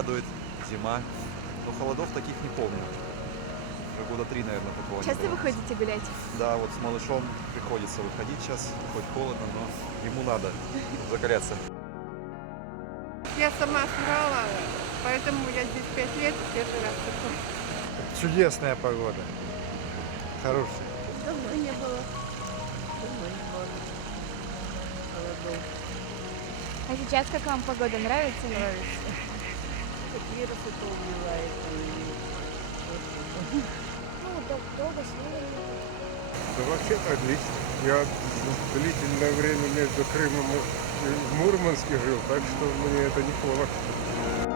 радует, зима. Но холодов таких не помню. Уже года 3, наверное, такого не Часто было. вы ходите гулять? Да, вот с малышом приходится выходить сейчас, хоть холодно, но ему надо закаляться. Я сама с Урала, поэтому я здесь 5 лет, первый раз такой. Чудесная погода. Хорошая. Давно не было. Давно не было. Холодов. А сейчас как вам погода? Нравится? Нравится. Как вирусы то убивает. Ну, долго снега не было. Да вообще-то отлично. Я длительное время между Крымом и Мурманске жил, так что мне это не плохо.